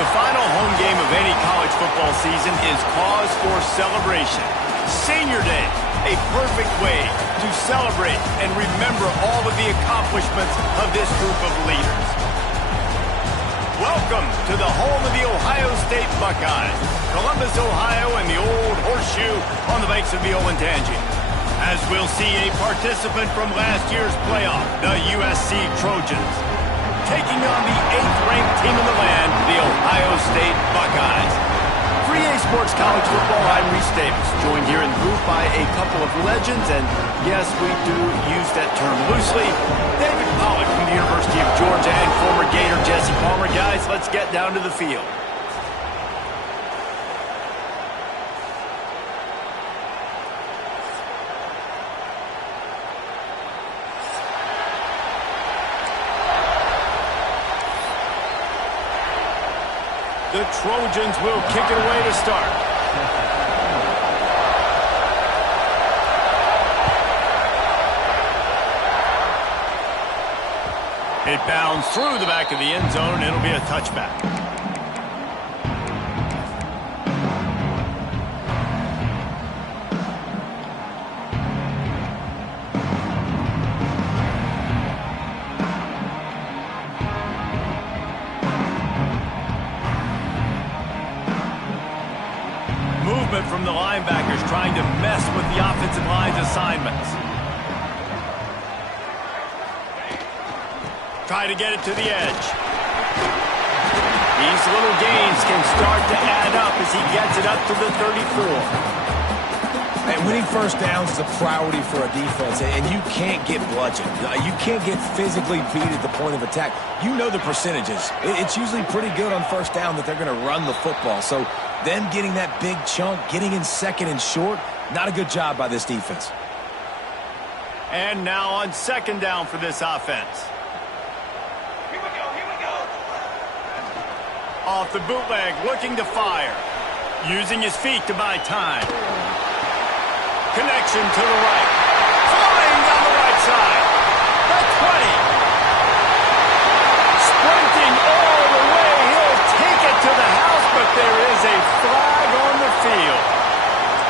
The final home game of any college football season is cause for celebration. Senior Day, a perfect way to celebrate and remember all of the accomplishments of this group of leaders. Welcome to the home of the Ohio State Buckeyes, Columbus, Ohio, and the Old Horseshoe on the banks of the Olentangy. As we'll see a participant from last year's playoff, the USC Trojans, taking on the 8th-ranked team in the land, the Ohio State Buckeyes. For EA Sports College Football, I'm Reese Davis, joined here in the booth by a couple of legends, and yes, we do use that term loosely. David Pollack from the University of Georgia and former Gator Jesse Palmer. Guys, let's get down to the field. The Trojans will kick it away to start. It bounds through the back of the end zone. It'll be a touchback. From the linebackers trying to mess with the offensive line's assignments. Try to get it to the edge. These little gains can start to add up as he gets it up to the 34. And winning first downs is a priority for a defense, and you can't get bludgeoned. You can't get physically beat at the point of attack. You know the percentages. It's usually pretty good on first down that they're going to run the football. So them getting that big chunk, getting in second and short, not a good job by this defense. And now on second down for this offense. Here we go. Off the bootleg, looking to fire. Using his feet to buy time. Connection to the right. Flying down the right side. The 20. Sprinting all the way. He'll take it to the house, but there is a flag on the field.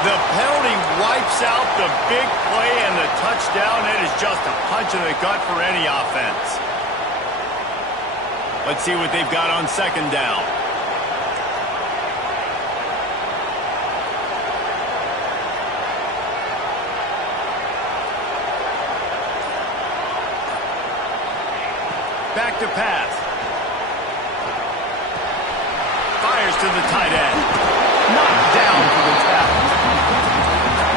The penalty wipes out the big play and the touchdown. It is just a punch in the gut for any offense. Let's see what they've got on second down. Back to pass. Fires to the tight end. Knocked down for the tackle.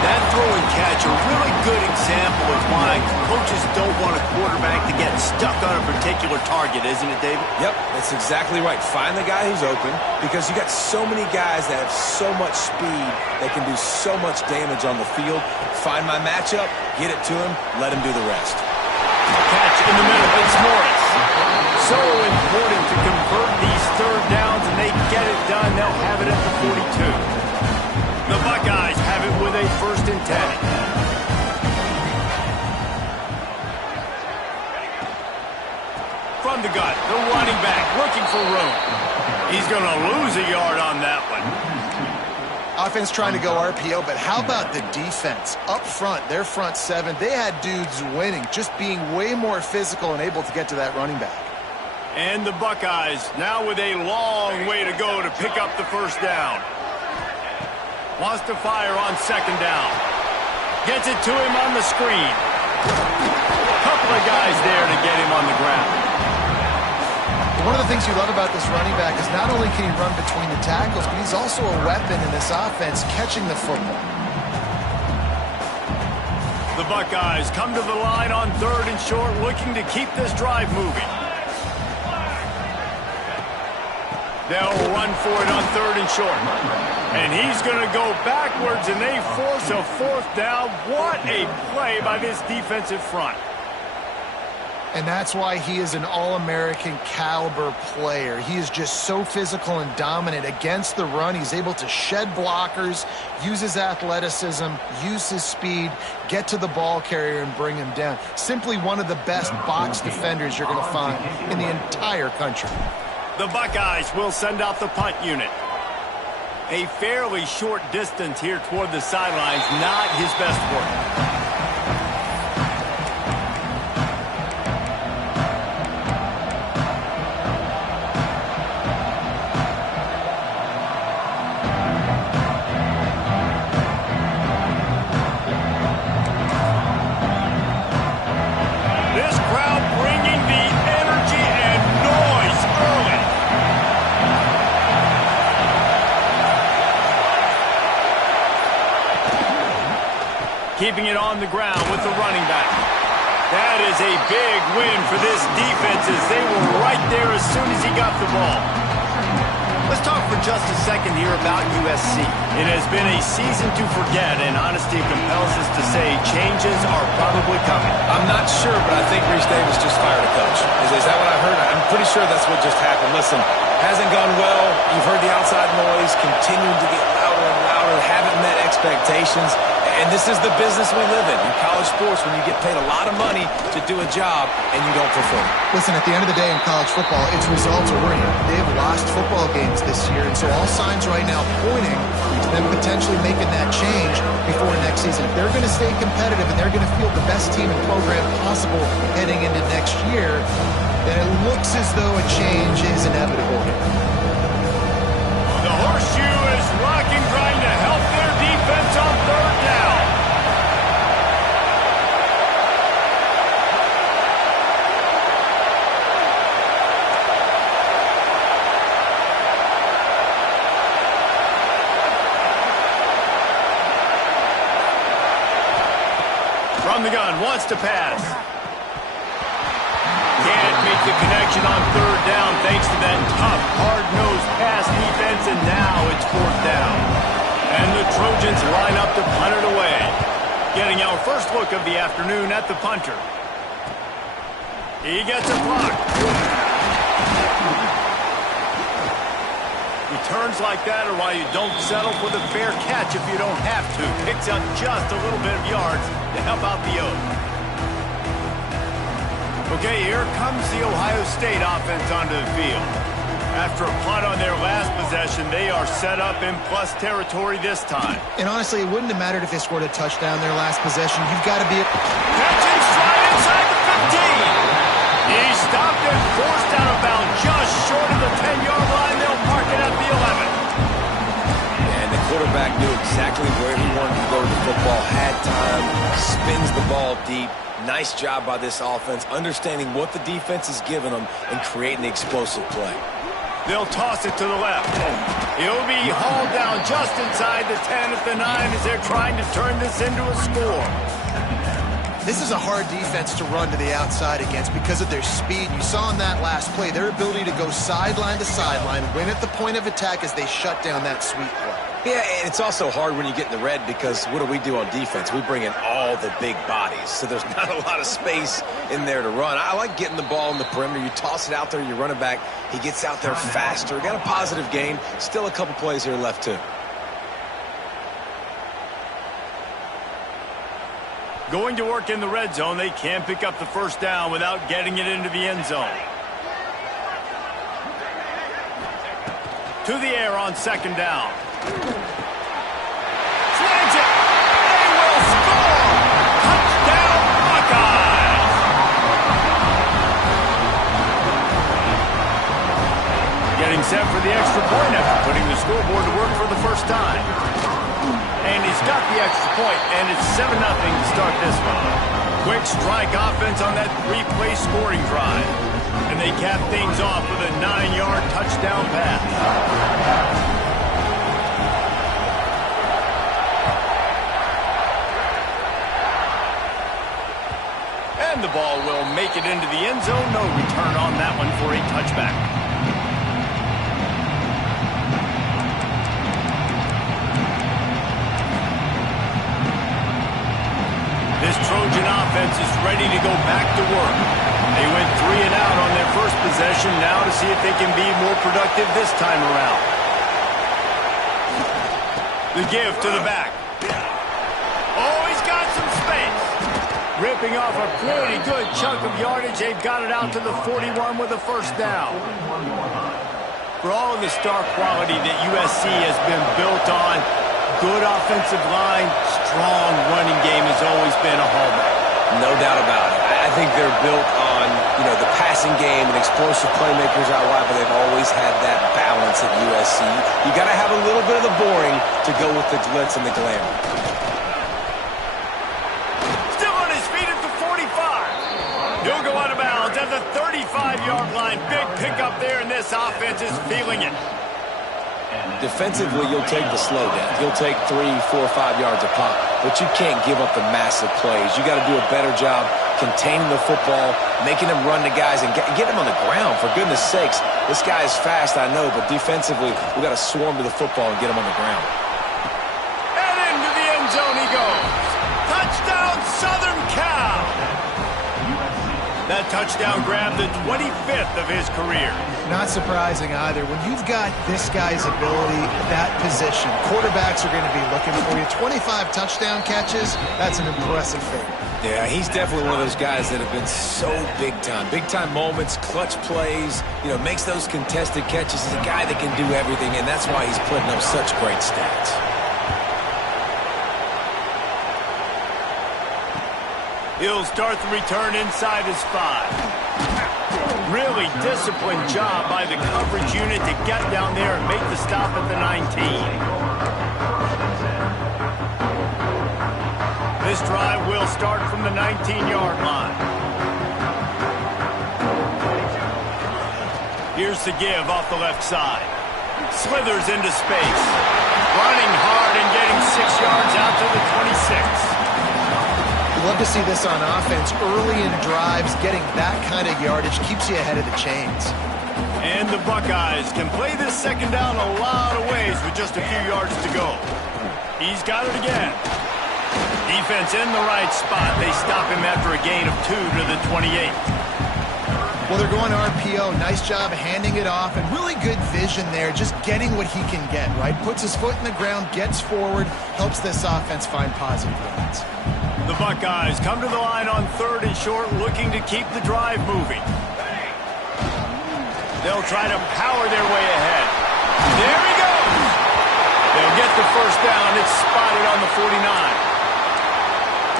That throw and catch, a really good example of why coaches don't want a quarterback to get stuck on a particular target, isn't it, David? Yep, that's exactly right. Find the guy who's open, because you got so many guys that have so much speed that can do so much damage on the field. Find my matchup, get it to him, let him do the rest. Catch in the middle. It's Morris. So important to convert these third downs, and they get it done. They'll have it at the 42. The Buckeyes have it with a 1st and 10. From the gun, the running back looking for room. He's going to lose a yard on that one. Offense trying to go RPO, but how about the defense? Up front, their front seven, they had dudes winning, just being way more physical and able to get to that running back. And the Buckeyes now with a long way to go to pick up the 1st down. Wants to fire on second down. Gets it to him on the screen. Couple of guys there to get him on the ground. One of the things you love about this running back is not only can he run between the tackles, but he's also a weapon in this offense, catching the football. The Buckeyes come to the line on 3rd and short, looking to keep this drive moving. They'll run for it on 3rd and short. And he's going to go backwards, and they force a 4th down. What a play by this defensive front. And that's why he is an All-American caliber player. He is just so physical and dominant against the run. He's able to shed blockers, use his athleticism, use his speed, get to the ball carrier and bring him down. Simply one of the best box defenders you're going to find in the entire country. The Buckeyes will send out the punt unit. A fairly short distance here toward the sidelines, not his best work. Keeping it on the ground with the running back. That is a big win for this defense as they were right there as soon as he got the ball. Let's talk for just a second here about USC. It has been a season to forget, and honesty compels us to say changes are probably coming. I'm not sure, but I think Reese Davis just fired a coach. Is that what I heard? I'm pretty sure that's what just happened. Listen, hasn't gone well. You've heard the outside noise, continuing to get louder and louder, haven't met expectations. And this is the business we live in college sports, when you get paid a lot of money to do a job and you don't perform. Listen, at the end of the day in college football, it's results oriented. They've lost football games this year, and so all signs right now pointing to them potentially making that change before next season. If they're going to stay competitive and they're going to field the best team and program possible heading into next year, then it looks as though a change is inevitable here. The horseshoe is rocking, trying to help their defense on third down. From the gun, wants to pass. Can't make the connection on third down thanks to that tough, hard-nosed pass defense, and now it's fourth down. And the Trojans line up to punt it away. Getting our first look of the afternoon at the punter. He gets a block. Returns like that are why you don't settle for the fair catch if you don't have to. Picks up just a little bit of yards to help out the Oaks. Okay, here comes the Ohio State offense onto the field. After a punt on their last possession, they are set up in plus territory this time. And honestly, it wouldn't have mattered if they scored a touchdown their last possession. You've got to be... Catching stride inside the 15. He stopped and forced out of bounds just short of the 10-yard line. They'll park it at the 11. And the quarterback knew exactly where he wanted to go to the football, had time, spins the ball deep. Nice job by this offense, understanding what the defense is giving them and creating the explosive play. They'll toss it to the left. He'll be hauled down just inside the 10 at the 9 as they're trying to turn this into a score. This is a hard defense to run to the outside against because of their speed. You saw in that last play their ability to go sideline to sideline, win at the point of attack as they shut down that sweep play. Yeah, and it's also hard when you get in the red because what do we do on defense? We bring in all the big bodies, so there's not a lot of space in there to run. I like getting the ball in the perimeter. You toss it out there, you run it back. He gets out there faster. Got a positive game. Still a couple plays here left, too. Going to work in the red zone, they can't pick up the first down without getting it into the end zone. To the air on second down. Slides it. They will score. Touchdown, Buckeyes. Getting set for the extra point after putting the scoreboard to work for the first time. And he's got the extra point, and it's 7-0 to start this one. Quick strike offense on that 3-play scoring drive. And they cap things off with a 9-yard touchdown pass. And the ball will make it into the end zone. No return on that one for a touchback. This Trojan offense is ready to go back to work. They went 3 and out on their first possession, now to see if they can be more productive this time around. The give to the back. Oh, he's got some space. Ripping off a pretty good chunk of yardage. They've got it out to the 41 with a first down. For all of the star quality that USC has been built on, good offensive line, strong running game has always been a hallmark. No doubt about it. I think they're built on, the passing game and explosive playmakers out wide, but they've always had that balance at USC. You got to have a little bit of the boring to go with the glitz and the glamour. Still on his feet at the 45. He'll go out of bounds at the 35-yard line. Big pickup there, and this offense is feeling it. Defensively, you'll take the slow down. You'll take 3, 4, 5 yards a pop, but you can't give up the massive plays. You got to do a better job containing the football, making them run to guys, and get them on the ground. For goodness sakes, this guy is fast, I know, but defensively, we got to swarm to the football and get him on the ground. And into the end zone he goes. Touchdown, Southern Cal! That touchdown grabbed the 25th of his career. Not surprising either. When you've got this guy's ability, that position, quarterbacks are going to be looking for you. 25 touchdown catches, that's an impressive thing. Yeah, he's definitely one of those guys that have been so big time. Big time moments, clutch plays, makes those contested catches. He's a guy that can do everything, and that's why he's putting up such great stats. He'll start the return inside his 5. Really disciplined job by the coverage unit to get down there and make the stop at the 19. This drive will start from the 19-yard line. Here's the give off the left side. Slithers into space. Running hard and getting 6 yards out to the 26. Love to see this on offense. Early in drives, getting that kind of yardage keeps you ahead of the chains. And the Buckeyes can play this second down a lot of ways with just a few yards to go. He's got it again. Defense in the right spot. They stop him after a gain of 2 to the 28. Well, they're going RPO. Nice job handing it off, and really good vision there, just getting what he can get, right? Puts his foot in the ground, gets forward, helps this offense find positive runs. The Buckeyes come to the line on 3rd and short, looking to keep the drive moving. They'll try to power their way ahead. There he goes! They'll get the first down. It's spotted on the 49.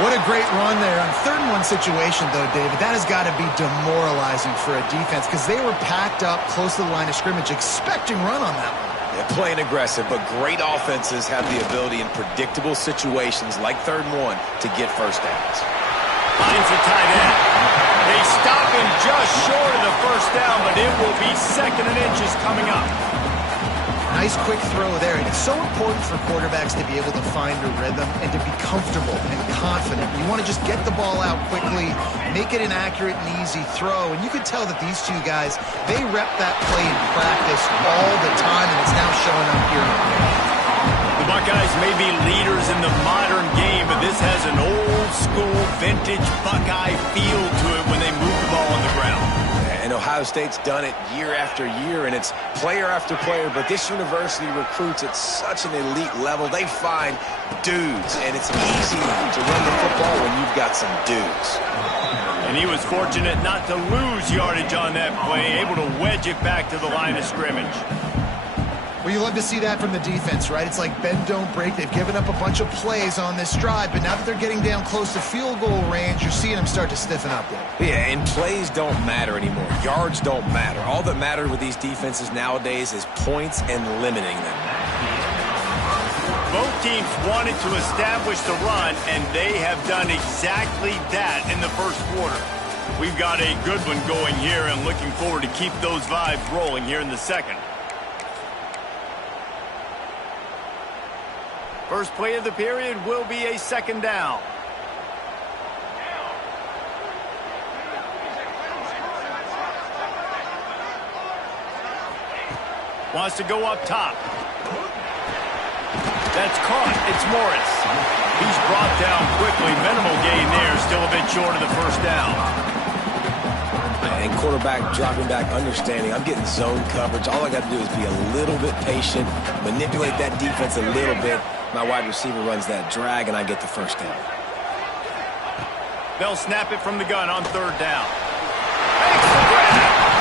What a great run there. On 3rd and 1 situation, though, David, that has got to be demoralizing for a defense because they were packed up close to the line of scrimmage, expecting run on that one. They're playing aggressive, but great offenses have the ability in predictable situations like 3rd and 1 to get first downs. Finds a tight end. They stop him just short of the first down, but it will be 2nd and inches coming up. Nice quick throw there. And it's so important for quarterbacks to be able to find a rhythm and to be comfortable and confident. You want to just get the ball out quickly, make it an accurate and easy throw. And you could tell that these two guys, they rep that play in practice all the time, and it's now showing up here in the game. The Buckeyes may be leaders in the modern game, but this has an old-school, vintage Buckeye feel to it when they move the ball on the ground. And Ohio State's done it year after year, and it's player after player, but this university recruits at such an elite level. They find dudes, and it's easy to run the football when you've got some dudes. And he was fortunate not to lose yardage on that play, able to wedge it back to the line of scrimmage. Well, you love to see that from the defense, right? It's like bend, don't break. They've given up a bunch of plays on this drive, but now that they're getting down close to field goal range, you're seeing them start to stiffen up there. Yeah, and plays don't matter anymore. Yards don't matter. All that matters with these defenses nowadays is points and limiting them. Both teams wanted to establish the run, and they have done exactly that in the first quarter. We've got a good one going here and looking forward to keep those vibes rolling here in the second. First play of the period will be a 2nd down. Wants to go up top. That's caught. It's Morris. He's brought down quickly. Minimal gain there. Still a bit short of the first down. And quarterback dropping back, understanding I'm getting zone coverage. All I got to do is be a little bit patient, manipulate that defense a little bit. My wide receiver runs that drag, and I get the first down. They'll snap it from the gun on 3rd down. Makes the grab.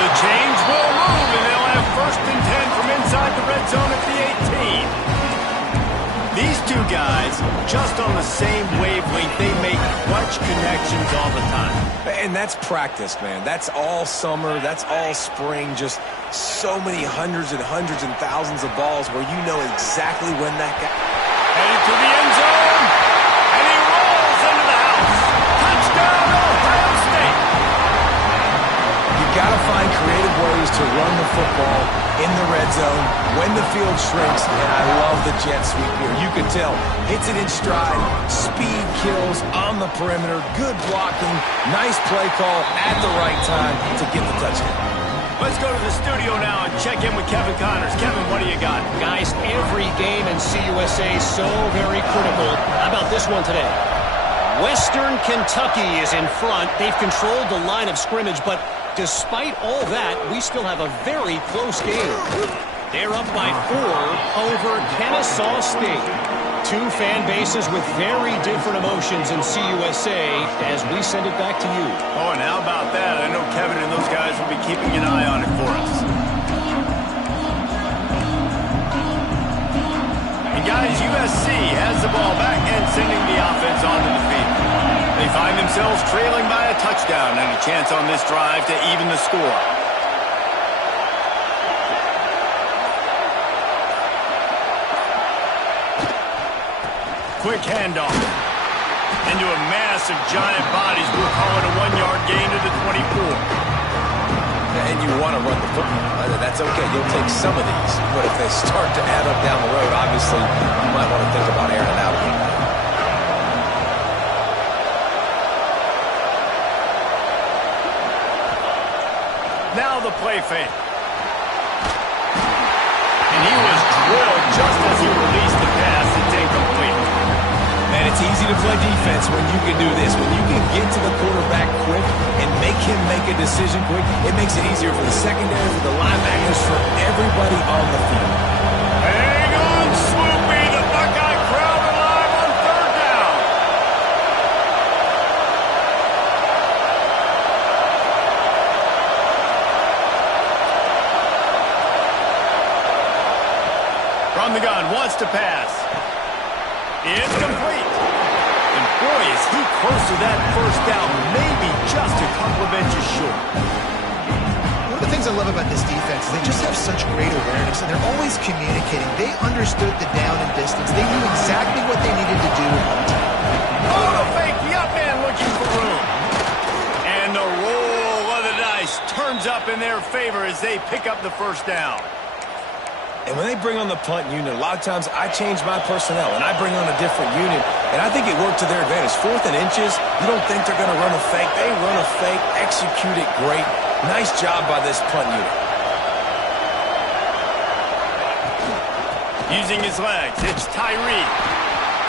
The The chains will move, and they'll have 1st and 10 from inside the red zone at the 18. These two guys, just on the same wavelength, they make clutch connections all the time. And that's practice, man. That's all summer. That's all spring. Just so many hundreds and thousands of balls where you know exactly when that guy... Headed to the end zone, and he rolls into the house. Touchdown, Ohio State. You got to find creative ways to run the football in the red zone when the field shrinks, and I love the jet sweep here. You can tell, hits it in stride, speed kills on the perimeter, good blocking, nice play call at the right time to get the touchdown. Let's go to the studio now and check in with Kevin Connors. Kevin, what do you got? Guys, every game in CUSA is so very critical. How about this one today? Western Kentucky is in front. They've controlled the line of scrimmage, but despite all that, we still have a very close game. They're up by 4 over Kennesaw State. Two fan bases with very different emotions in CUSA as we send it back to you. Oh, and how about that? I know Kevin and those guys will be keeping an eye on it for us. And guys, USC has the ball back and sending the offense onto the field. They find themselves trailing by a touchdown and a chance on this drive to even the score. Quick handoff into a mass of giant bodies. We'll call it a 1-yard gain to the 24. And you want to run the football. That's okay. You'll take some of these. But if they start to add up down the road, obviously, you might want to think about airing it out a little bit. Now the play fake. And he was drilled just as he released the pass. It's incomplete. And it's easy to play defense when you can do this. When you can get to the quarterback quick and make him make a decision quick, it makes it easier for the secondary, for the linebackers, for everybody on the field. Hang on, Swoopy. The Buckeye crowd alive on 3rd down. From the gun, wants to pass. It's complete. And boy, is he close to that 1st down, maybe just a couple of inches short. One of the things I love about this defense is they just have such great awareness, and they're always communicating. They understood the down and distance. They knew exactly what they needed to do on time. Oh, the fake, the up man looking for room. And the roll of the dice turns up in their favor as they pick up the 1st down. And when they bring on the punt unit, a lot of times I change my personnel and I bring on a different unit, and I think it worked to their advantage. 4th and inches, you don't think they're going to run a fake. They run a fake, execute it great. Nice job by this punt unit. Using his legs, it's Tyree.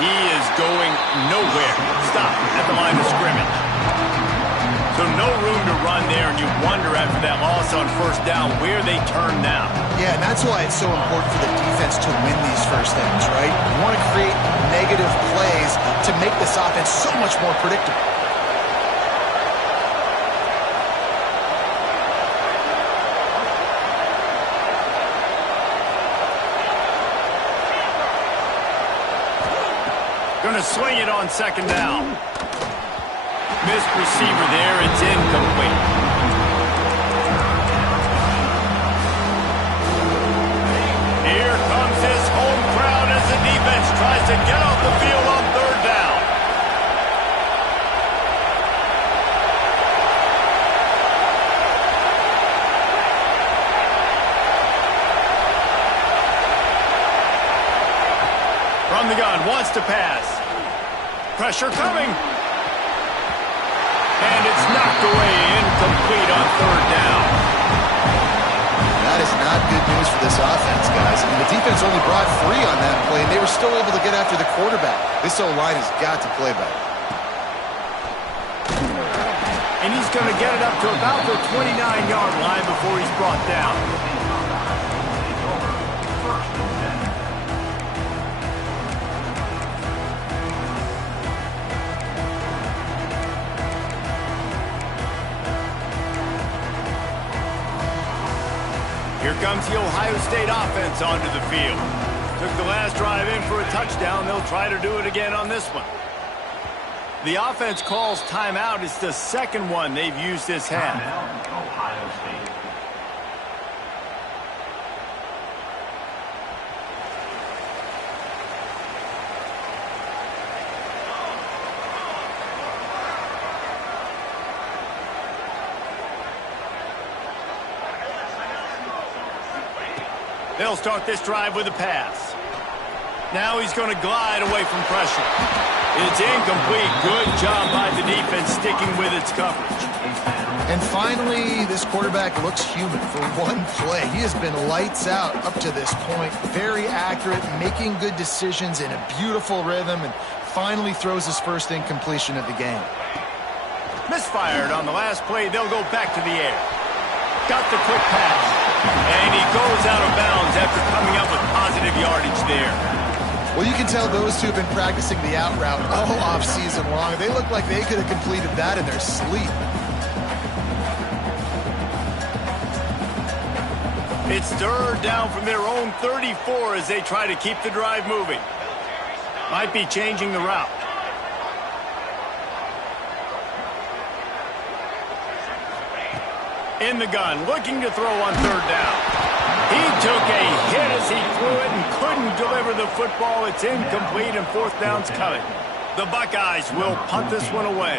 He is going nowhere. Stop at the line of scrimmage. So no room to run there, and you wonder after that loss on 1st down where they turn now. Yeah, and that's why it's so important for the defense to win these 1st downs, right? You want to create negative plays to make this offense so much more predictable. Going to swing it on 2nd down. Missed receiver there. It's incomplete. Here comes his home crowd as the defense tries to get off the field on 3rd down. From the gun, wants to pass. Pressure coming. And it's knocked away, incomplete on 3rd down. That is not good news for this offense, guys. I mean, the defense only brought 3 on that play, and they were still able to get after the quarterback. This O-line has got to play better. And he's going to get it up to about the 29-yard line before he's brought down. comes the Ohio State offense onto the field. Took the last drive in for a touchdown. They'll try to do it again on this one. The offense calls timeout. It's the second one they've used this half. Ohio State. They'll start this drive with a pass. Now he's going to glide away from pressure. It's incomplete. Good job by the defense sticking with its coverage. And finally, this quarterback looks human for one play. He has been lights out up to this point. Very accurate, making good decisions in a beautiful rhythm, and finally throws his first incompletion of the game. Misfired on the last play. They'll go back to the air. Got the quick pass. And he goes out of bounds after coming up with positive yardage there. Well, you can tell those two have been practicing the out route all off-season long. They look like they could have completed that in their sleep. It's third down from their own 34 as they try to keep the drive moving. Might be changing the route. In the gun, looking to throw on third down. He took a hit as he threw it and couldn't deliver the football. It's incomplete and fourth down's coming. The Buckeyes will punt this one away.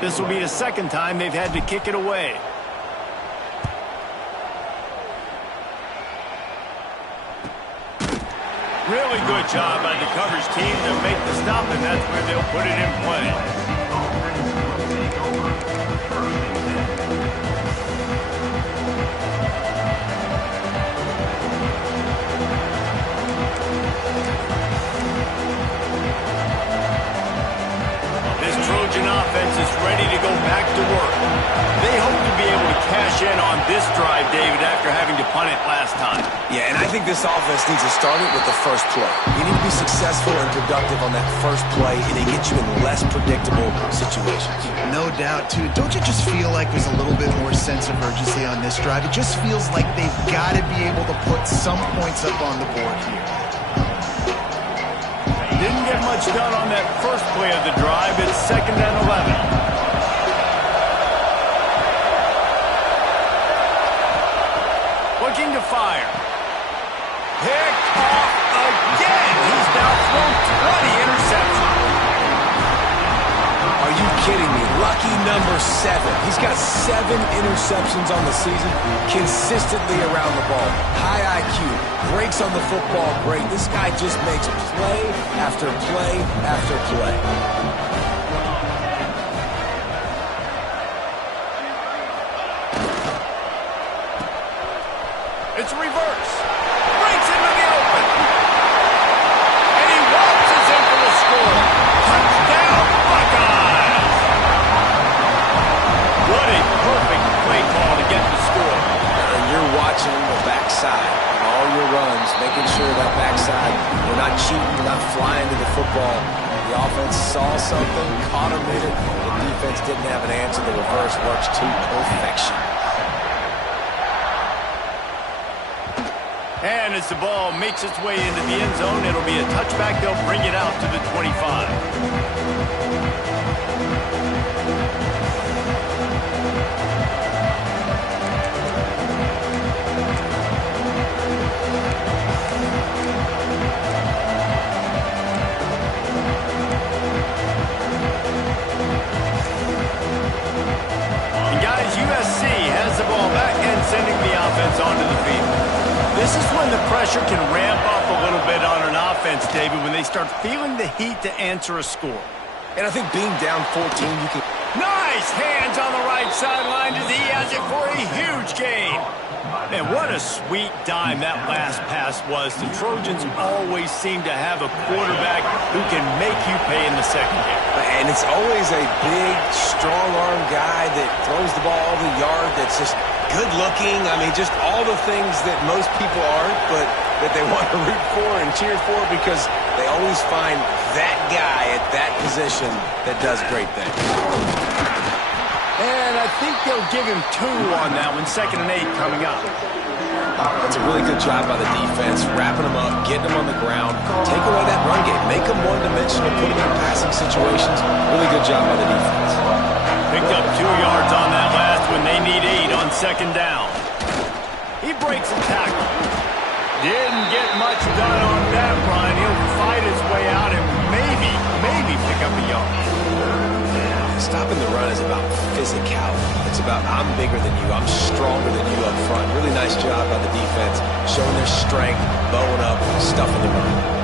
This will be the second time they've had to kick it away. Really good job by the coverage team to make the stop, and that's where they'll put it in play. Trojan offense is ready to go back to work. They hope to be able to cash in on this drive, David, after having to punt it last time. Yeah, and I think this offense needs to start it with the first play. You need to be successful and productive on that first play, and it gets you in less predictable situations. No doubt, too. Don't you just feel like there's a little bit more sense of urgency on this drive? It just feels like they've got to be able to put some points up on the board here. Didn't get much done on that first play of the drive. It's 2nd and 11. Looking to fire. Picked off again. He's now thrown 20 interceptions. Are you kidding me? Lucky number 7. He's got 7 interceptions on the season, consistently around the ball. High IQ, breaks on the football break. This guy just makes play after play after play. It's reverse. Breaks into the open. And he waltzes in for the score. Touchdown, Buckeyes! What a perfect play call to get the score. And you're watching the backside on all your runs, making sure that backside, you're not cheating, you're not flying to the football. The offense saw something, caught him in it. The defense didn't have an answer. The reverse works to perfection. And as the ball makes its way into the end zone, it'll be a touchback. They'll bring it out to the 25. USC has the ball back and sending the offense onto the field. This is when the pressure can ramp up a little bit on an offense, David, when they start feeling the heat to answer a score. And I think being down 14, you can... Nice hands on the right sideline as he has it for a huge gain. And what a sweet dime that last pass was. The Trojans always seem to have a quarterback who can make you pay in the secondary. And it's always a big, strong-arm guy that throws the ball over the yard that's just good-looking. I mean, just all the things that most people aren't, but that they want to root for and cheer for because they always find that guy at that position that does great things. And I think they'll give him 2 on that one. 2nd and 8 coming up. That's a really good job by the defense, wrapping them up, getting them on the ground, take away that run game, make them one-dimensional, put them in passing situations. Really good job by the defense. Picked up 2 yards on that last when they need 8 on second down. He breaks a tackle. Didn't get much done on that run. He'll fight his way out and maybe pick up a yard. Stopping the run is about physicality. It's about I'm bigger than you, I'm stronger than you up front. Really nice job by the defense, showing their strength, bowing up, stuffing the run.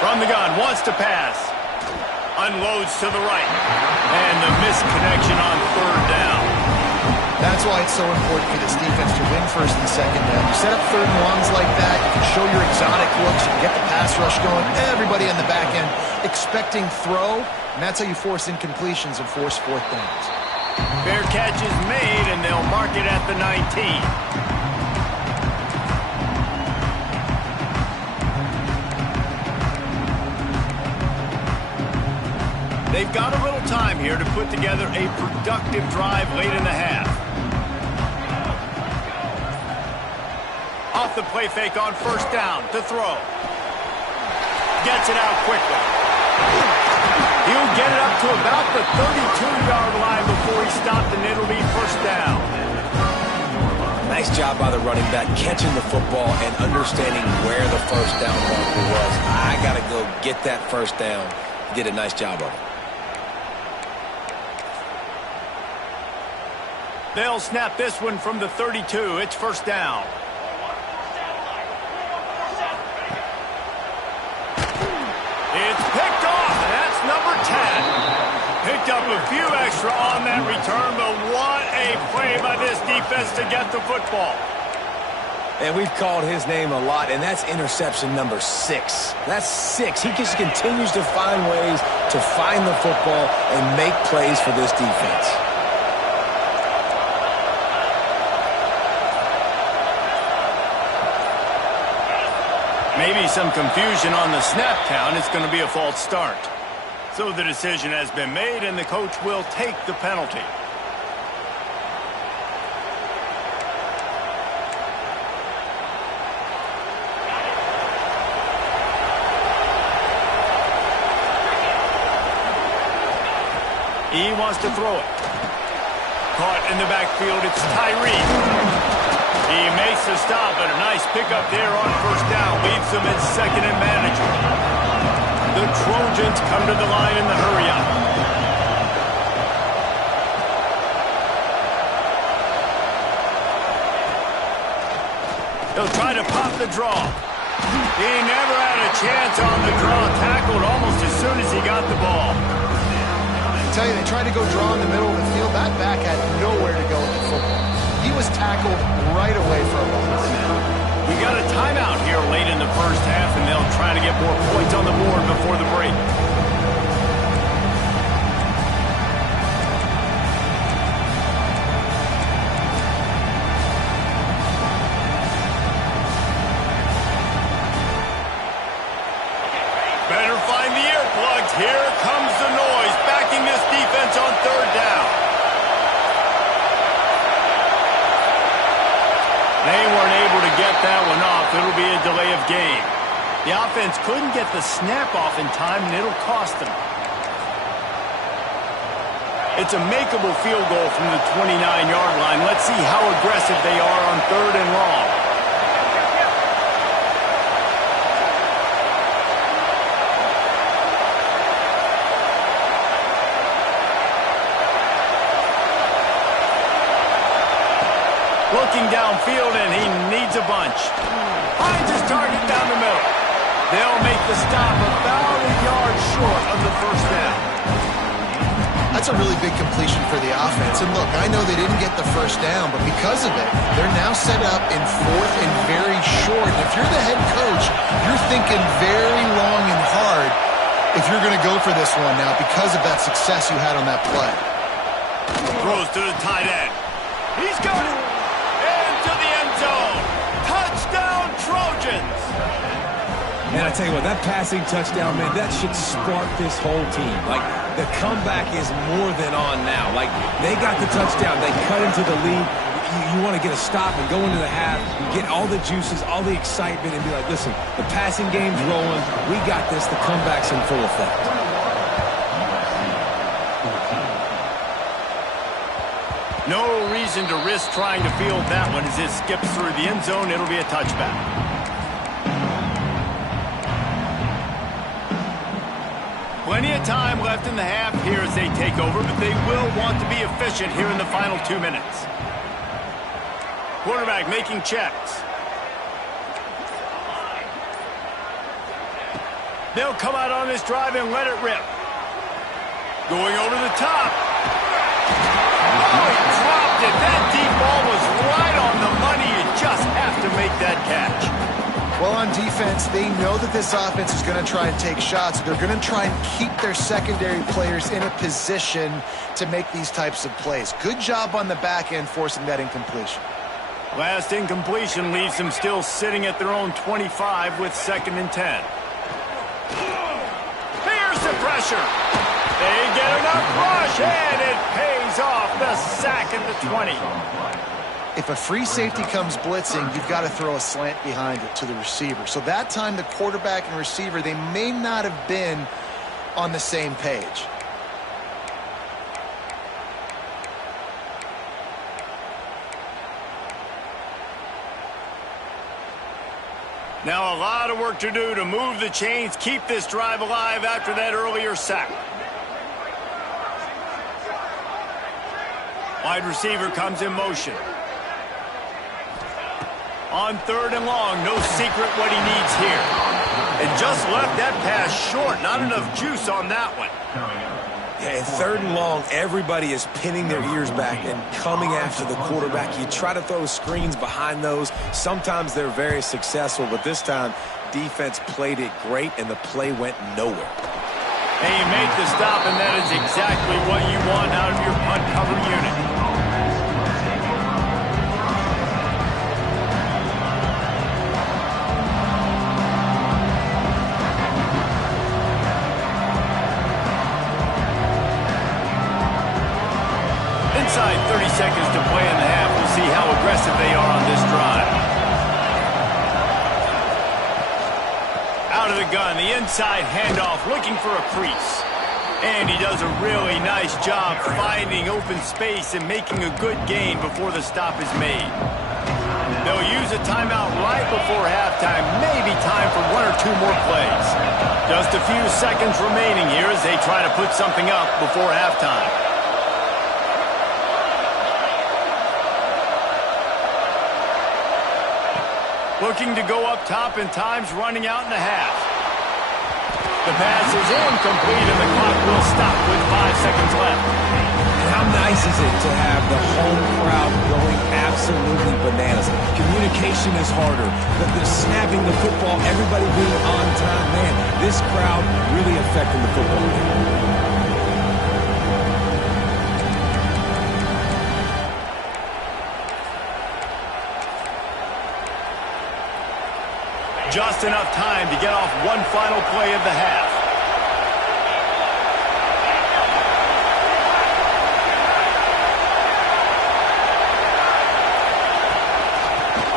From the gun, wants to pass. Unloads to the right. And the misconnection on third down. That's why it's so important for this defense to win first and second down. You set up third and longs like that, you can show your exotic looks, you can get the pass rush going, everybody on the back end expecting throw, and that's how you force incompletions and force fourth downs. Fair catch is made, and they'll mark it at the 19. They've got a little time here to put together a productive drive late in the half. Off the play fake on first down to throw. Gets it out quickly. He'll get it up to about the 32-yard line before he stopped, and it'll be first down. Nice job by the running back, catching the football and understanding where the first down marker was. I got to go get that first down. He did a nice job of it. They'll snap this one from the 32. It's first down. It's picked off, and that's number 10. Picked up a few extra on that return, but what a play by this defense to get the football. And we've called his name a lot, and that's interception number 6. That's 6. He just continues to find ways to find the football and make plays for this defense. Maybe some confusion on the snap count. It's going to be a false start. So the decision has been made, and the coach will take the penalty. He wants to throw it. Caught in the backfield, it's Tyree. He makes the stop, but a nice pickup there on first down. Leaves them in second and manager. The Trojans come to the line in the hurry-up. He'll try to pop the draw. He never had a chance on the draw. Tackled almost as soon as he got the ball. I tell you, they tried to go draw in the middle of the field. That back had nowhere to go with the football. He was tackled right away for a loss. We got a timeout here late in the first half, and they'll try to get more points on the board before the break. Better find the earplugs. Here comes the noise, backing this defense on third down. They weren't able to get that one off. It'll be a delay of game. The offense couldn't get the snap off in time, and it'll cost them. It's a makeable field goal from the 29-yard line. Let's see how aggressive they are on third and long. Looking downfield, and he needs a bunch. Finds his target down the middle. They'll make the stop about a yard short of the first down. That's a really big completion for the offense. And look, I know they didn't get the first down, but because of it, they're now set up in fourth and very short. And if you're the head coach, you're thinking very long and hard if you're going to go for this one now because of that success you had on that play. Throws to the tight end. He's got it. Into the end zone. Touchdown, Trojans. Man, I tell you what, that passing touchdown, man, that should spark this whole team. Like, the comeback is more than on now. Like, they got the touchdown. They cut into the lead. You want to get a stop and go into the half, get all the juices, all the excitement, and be like, listen, the passing game's rolling. We got this. The comeback's in full effect. No reason to risk trying to field that one as it skips through the end zone. It'll be a touchback. Plenty of time left in the half here as they take over, but they will want to be efficient here in the final 2 minutes. Quarterback making checks. They'll come out on this drive and let it rip. Going over the top. Oh, he dropped it. That deep ball was right on the money. You just have to make that catch. Well, on defense, they know that this offense is going to try and take shots. They're going to try and keep their secondary players in a position to make these types of plays. Good job on the back end forcing that incompletion. Last incompletion leaves them still sitting at their own 25 with 2nd and 10. Here's the pressure. They get enough rush, and it pays off. The sack at the 20. If a free safety comes blitzing, you've got to throw a slant behind it to the receiver. So that time, the quarterback and receiver, they may not have been on the same page. Now a lot of work to do to move the chains, keep this drive alive after that earlier sack. Wide receiver comes in motion. On 3rd and long, no secret what he needs here. And just left that pass short. Not enough juice on that one. Yeah, in 3rd and long, everybody is pinning their ears back and coming after the quarterback. You try to throw screens behind those. Sometimes they're very successful, but this time, defense played it great, and the play went nowhere. And you make the stop, and that is exactly what you want out of your punt cover unit. Inside 30 seconds to play in the half. We'll see how aggressive they are on this drive. Out of the gun, the inside handoff, looking for a crease. And he does a really nice job finding open space and making a good gain before the stop is made. They'll use a timeout right before halftime. Maybe time for 1 or 2 more plays. Just a few seconds remaining here as they try to put something up before halftime. Looking to go up top, and time's running out in the half. The pass is incomplete, and the clock will stop with 5 seconds left. And how nice is it to have the home crowd going absolutely bananas? Communication is harder. The snapping the football, everybody being on time. Man, this crowd really affecting the football game. Just enough time to get off one final play of the half.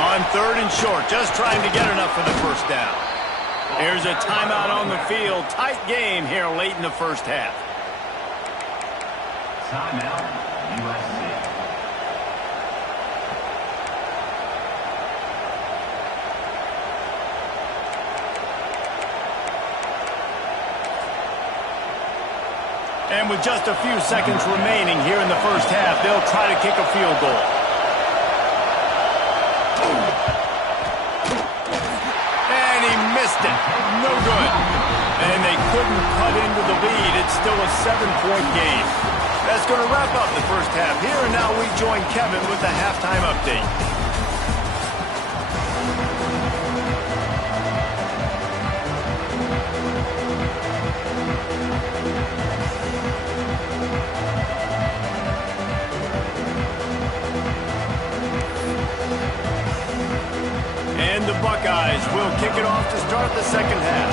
On 3rd and short, just trying to get enough for the first down. Here's a timeout on the field. Tight game here late in the first half. Timeout, USC. And with just a few seconds remaining here in the first half, they'll try to kick a field goal. And he missed it. No good. And they couldn't cut into the lead. It's still a 7-point game. That's going to wrap up the first half here. And now we join Kevin with the halftime update. And the Buckeyes will kick it off to start the second half.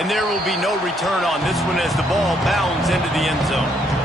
And there will be no return on this one as the ball bounds into the end zone.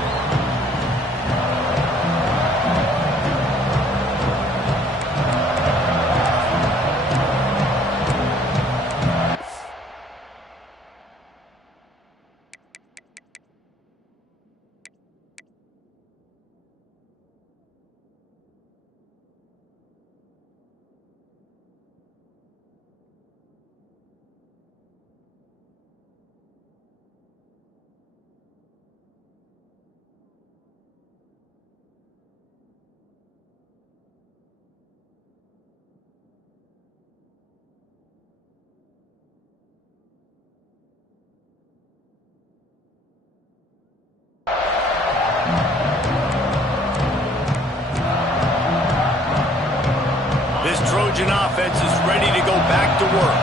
Trojan offense is ready to go back to work.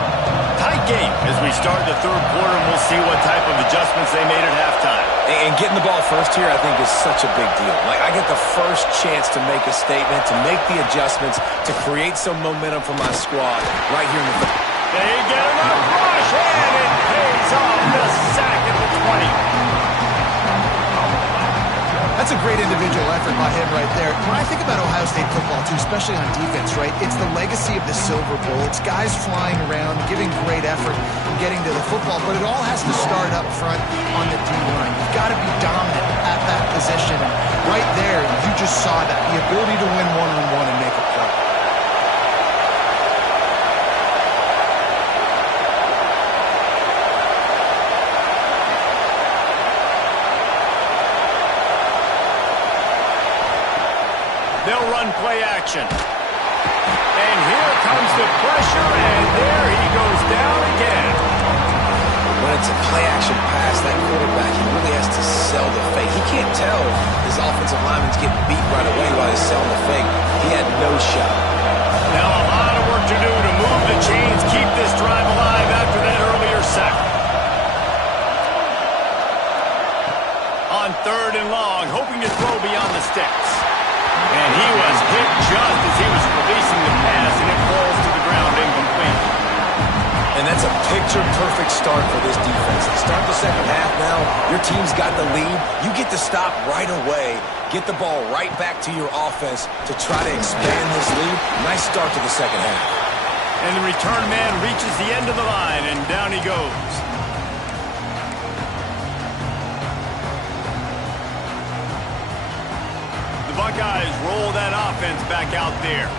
Tight game as we start the third quarter, and we'll see what type of adjustments they made at halftime. And getting the ball first here, I think, is such a big deal. Like, I get the first chance to make a statement, to make the adjustments, to create some momentum for my squad right here in the third. They get enough rush, and it pays off. The sack at the 20. That's a great individual effort by him right there. When I think about Ohio State football, too, especially on defense, right, it's the legacy of the Silver Bowl. It's guys flying around, giving great effort, and getting to the football. But it all has to start up front on the D-line. You've got to be dominant at that position. And right there, you just saw that, the ability to win one-on-one and make a play. They'll run play action. And here comes the pressure, and there he goes down again. When it's a play action pass, that quarterback, he really has to sell the fake. He can't tell his offensive lineman's getting beat right away while he's selling the fake. He had no shot. Now a lot of work to do to move the chains, keep this drive alive after that earlier sack. On third and long, hoping to throw beyond the sticks. And he was hit just as he was releasing the pass, and it falls to the ground incomplete. And that's a picture-perfect start for this defense. To start the second half now, your team's got the lead. You get to stop right away, get the ball right back to your offense to try to expand this lead. Nice start to the second half. And the return man reaches the end of the line, and down he goes. The Buckeyes roll that offense back out there.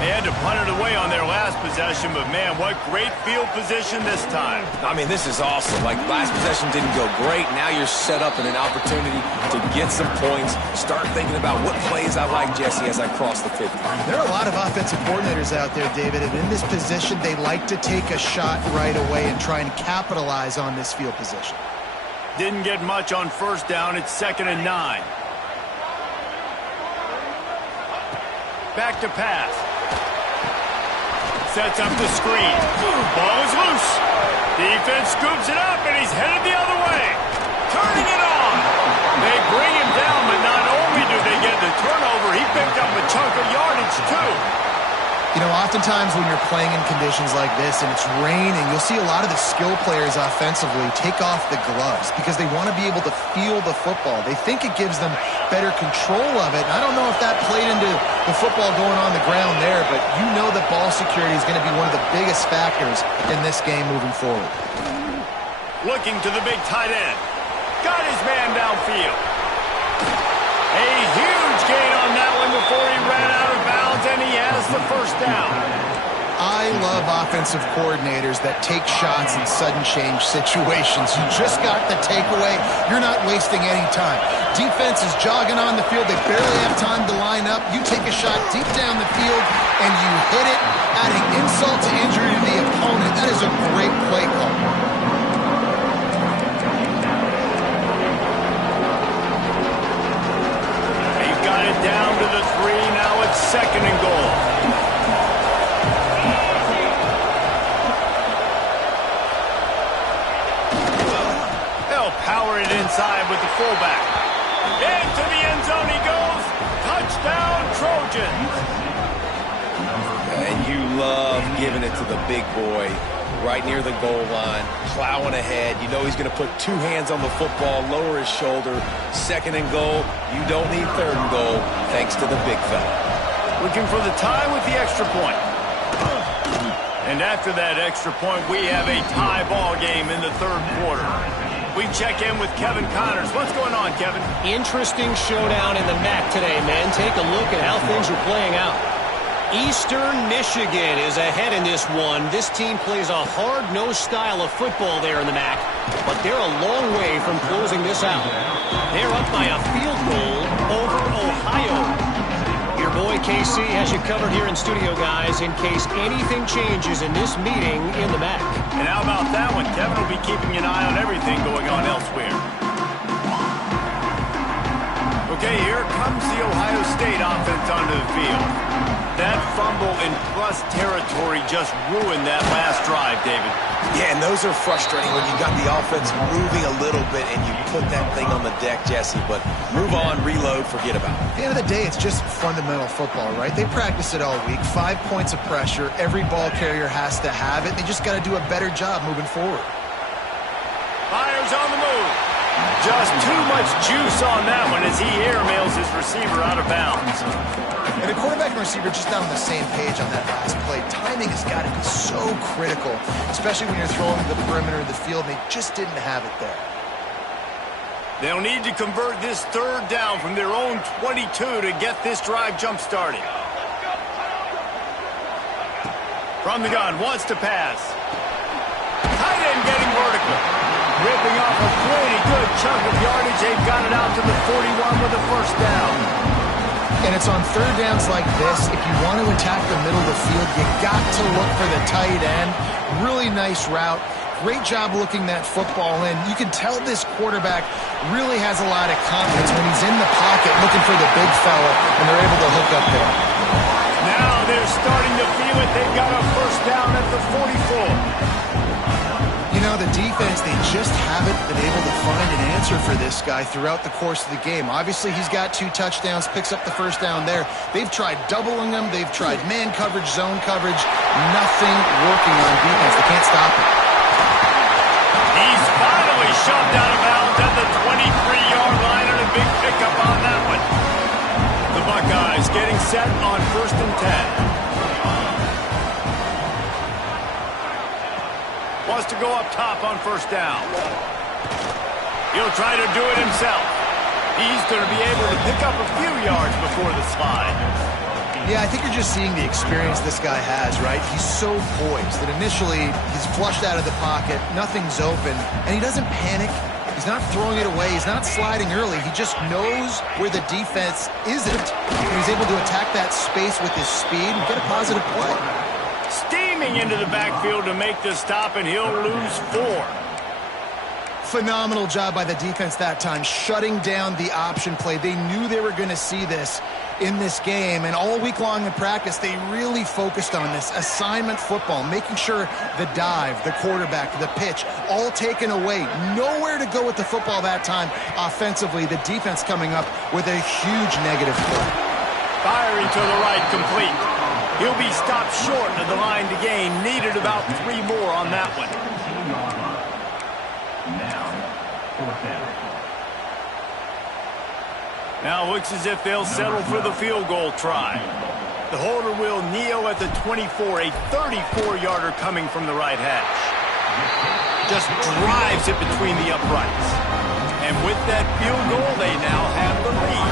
They had to punt it away on their last possession, but man, what great field position this time. I mean, this is awesome. Like, last possession didn't go great. Now you're set up in an opportunity to get some points. Start thinking about what plays I like, Jesse, as I cross the 50. There are a lot of offensive coordinators out there, David, and in this position, they like to take a shot right away and try and capitalize on this field position. Didn't get much on first down. It's 2nd and 9. Back to pass. Sets up the screen. Ball is loose. Defense scoops it up, and he's headed the other way. Turning it on. They bring him down, but not only do they get the turnover, he picked up a chunk of yardage, too. You know, oftentimes when you're playing in conditions like this and it's raining, you'll see a lot of the skill players offensively take off the gloves because they want to be able to feel the football. They think it gives them better control of it. And I don't know if that played into the football going on the ground there, but you know that ball security is going to be one of the biggest factors in this game moving forward. Looking to the big tight end. Got his man downfield. A huge gain on that one before he ran out of bounds, and he has the first down. I love offensive coordinators that take shots in sudden change situations. You just got the takeaway. You're not wasting any time. Defense is jogging on the field. They barely have time to line up. You take a shot deep down the field, and you hit it, adding insult to injury to the opponent. That is a great play call. Down to the 3, now it's 2nd and goal. They'll power it inside with the fullback. Trojans. And you love giving it to the big boy right near the goal line, plowing ahead. You know he's going to put two hands on the football, lower his shoulder. Second and goal. You don't need third and goal, thanks to the big fella. Looking for the tie with the extra point. And after that extra point, we have a tie ball game in the third quarter. We check in with Kevin Connors. What's going on, Kevin? Interesting showdown in the MAC today, man. Take a look at how things are playing out. Eastern Michigan is ahead in this one. This team plays a hard-nosed style of football there in the MAC, but they're a long way from closing this out. They're up by a field goal over Ohio. Your boy KC has you covered here in studio, guys, in case anything changes in this meeting in the MAC. And how about that one? Kevin will be keeping an eye on everything going on elsewhere. Okay, here comes the Ohio State offense onto the field. That fumble in plus territory just ruined that last drive, David. Yeah, and those are frustrating when you got the offense moving a little bit and you put that thing on the deck, Jesse. But move on, reload, forget about it. At the end of the day, it's just fundamental football, right? They practice it all week. 5 points of pressure. Every ball carrier has to have it. They just got to do a better job moving forward. Fires on the move. Just too much juice on that one as he airmails his receiver out of bounds. And the quarterback and receiver just not on the same page on that last play. Timing has got to be so critical, especially when you're throwing to the perimeter of the field. They just didn't have it there. They'll need to convert this third down from their own 22 to get this drive jump-started. From the gun, wants to pass. Tight end getting vertical. Ripping off a pretty good chunk of yardage. They've got it out to the 41 with a first down. And it's on third downs like this. If you want to attack the middle of the field, you got to look for the tight end. Really nice route. Great job looking that football in. You can tell this quarterback really has a lot of confidence when he's in the pocket looking for the big fella, and they're able to hook up there. Now they're starting to feel it. They've got a first down at the 44. You know, the defense, they just haven't been able to find an answer for this guy throughout the course of the game. Obviously, he's got 2 touchdowns, picks up the first down there. They've tried doubling him. They've tried man coverage, zone coverage. Nothing working on defense. They can't stop him. He's finally shoved out of bounds at the 23-yard line and a big pickup on that one. The Buckeyes getting set on 1st and 10. Wants to go up top on first down. He'll try to do it himself. He's going to be able to pick up a few yards before the slide. Yeah, I think you're just seeing the experience this guy has, right? He's so poised that initially he's flushed out of the pocket, nothing's open, and he doesn't panic. He's not throwing it away. He's not sliding early. He just knows where the defense isn't. And he's able to attack that space with his speed and get a positive play. Steaming into the backfield to make the stop, and he'll lose 4. Phenomenal job by the defense that time, shutting down the option play. They knew they were going to see this in this game, and all week long in practice, they really focused on this assignment football, making sure the dive, the quarterback, the pitch, all taken away. Nowhere to go with the football that time offensively. The defense coming up with a huge negative play. Firing to the right, complete. He'll be stopped short of the line to gain. Needed about 3 more on that one. Now it looks as if they'll settle for the field goal try. The holder will kneel at the 24, a 34-yarder coming from the right hash. Just drives it between the uprights. And with that field goal, they now have the lead.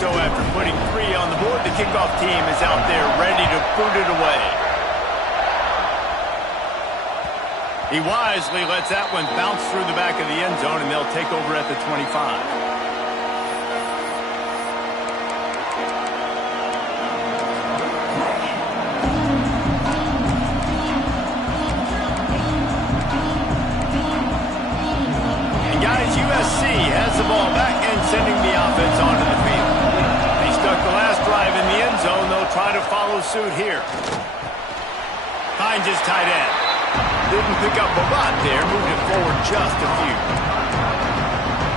So after putting 3 on the board, the kickoff team is out there ready to boot it away. He wisely lets that one bounce through the back of the end zone, and they'll take over at the 25. USC has the ball back and sending the offense onto the field. They stuck the last drive in the end zone. They'll try to follow suit here. Finds his tight end. Didn't pick up a lot there. Moved it forward just a few.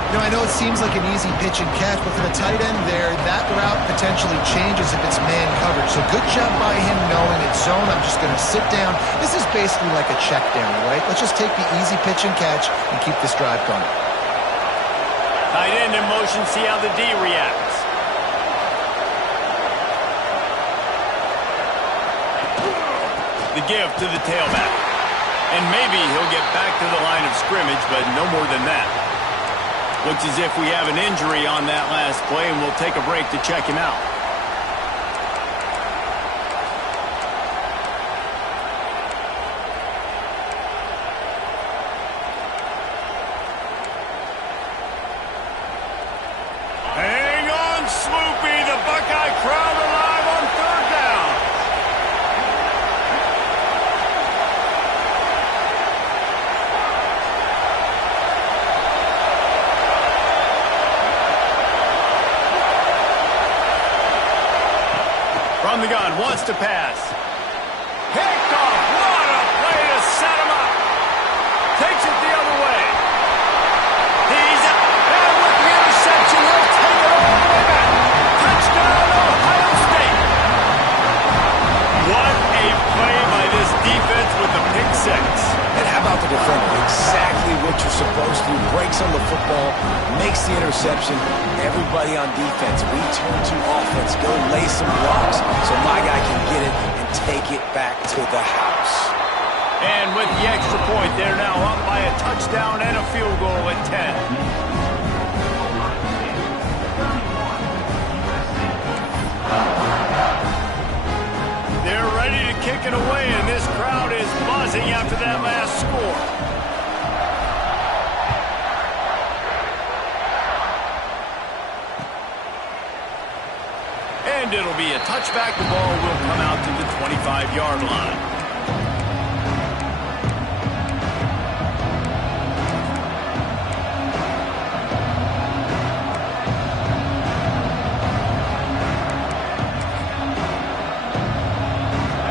You know, I know it seems like an easy pitch and catch, but for the tight end there, that route potentially changes if it's man coverage. So good job by him knowing it's zone. I'm just going to sit down. This is basically like a check down, right? Let's just take the easy pitch and catch and keep this drive going. Tight end in motion, see how the D reacts. The give to the tailback. And maybe he'll get back to the line of scrimmage, but no more than that. Looks as if we have an injury on that last play, and we'll take a break to check him out. Hang on, Sloopy. The Buckeye crowd alive on third down. From the gun, wants to pass. Picked off. What a play to set him up. Takes it the other way. He's out. And with the interception, he'll take it all the way back. Touchdown, Ohio State. What a play by this defense with the pick six. And how about the defender? Exactly what you're supposed to do. Breaks on the football, makes the interception. Everybody on defense, we turn to offense. Go lay some blocks so my guy can get it and take it back to the house. And with the extra point, they're now up by a touchdown and a field goal at 10. They're ready to kick it away, and this crowd is buzzing after that last score. And it'll be a touchback. The ball will come out to the 25-yard line.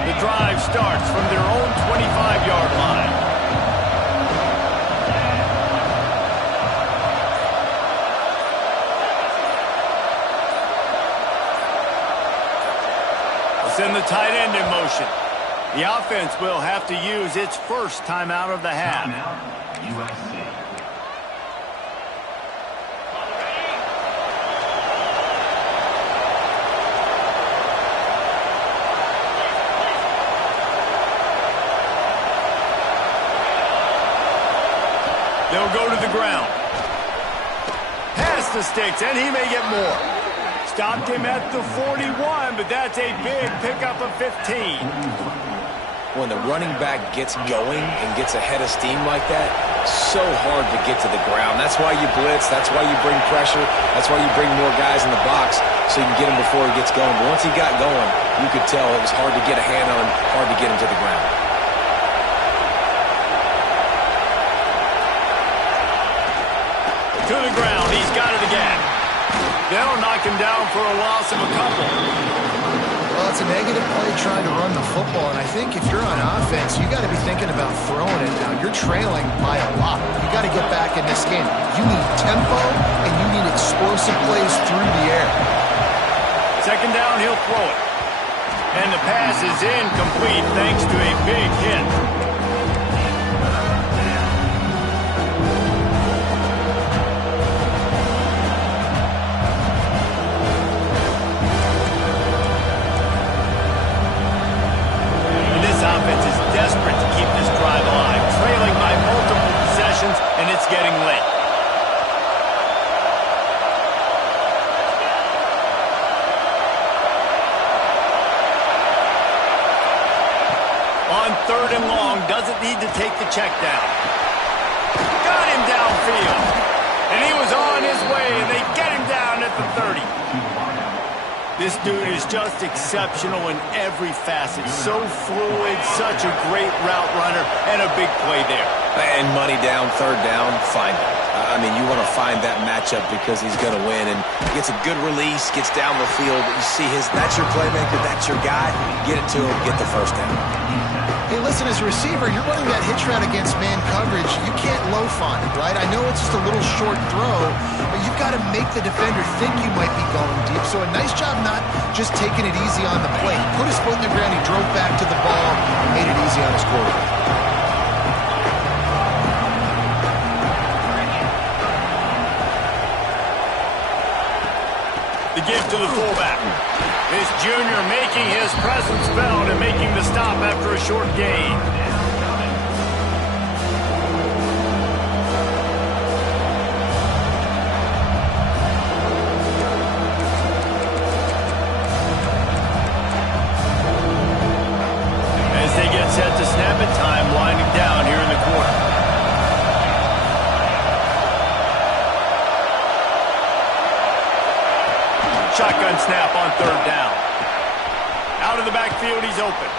The drive starts from their own 25-yard line. Send the tight end in motion. The offense will have to use its first timeout of the half. Timeout, USC. They'll go to the ground. Pass the sticks, and he may get more. Stopped him at the 41, but that's a big pickup of 15. When the running back gets going and gets ahead of steam like that, so hard to get to the ground. That's why you blitz. That's why you bring pressure. That's why you bring more guys in the box so you can get him before he gets going. But once he got going, you could tell it was hard to get a hand on him, hard to get him to the ground. To the ground. He's got it again. They'll knock him down for a loss of a couple. Well, it's a negative play trying to run the football, and I think if you're on offense, you got to be thinking about throwing it now. You're trailing by a lot. You got to get back in this game. You need tempo, and you need explosive plays through the air. Second down, he'll throw it. And the pass is incomplete thanks to a big hit. Offense is desperate to keep this drive alive, trailing by multiple possessions, and it's getting late. On third and long, doesn't need to take the check down. Got him downfield, and he was on his way, and they get him down at the 30. This dude is just exceptional in every facet. So fluid, such a great route runner, and a big play there. And money down, third down, find him. I mean, you want to find that matchup because he's going to win. And gets a good release, gets down the field. You see that's your playmaker, that's your guy. Get it to him, get the first down. Hey, listen, as a receiver, you're running that hitch route against man coverage. You can't loaf on it, right? I know it's just a little short throw, but you've got to make the defender think you might be going deep. So a nice job not just taking it easy on the plate. He put his foot in the ground, he drove back to the ball, and made it easy on his quarterback. The give to the fullback. This junior making his presence felt and making the stop after a short gain. As they get set to snap it, time winding down here in the quarter. Shotgun snap on third down. Out of the backfield, he's open.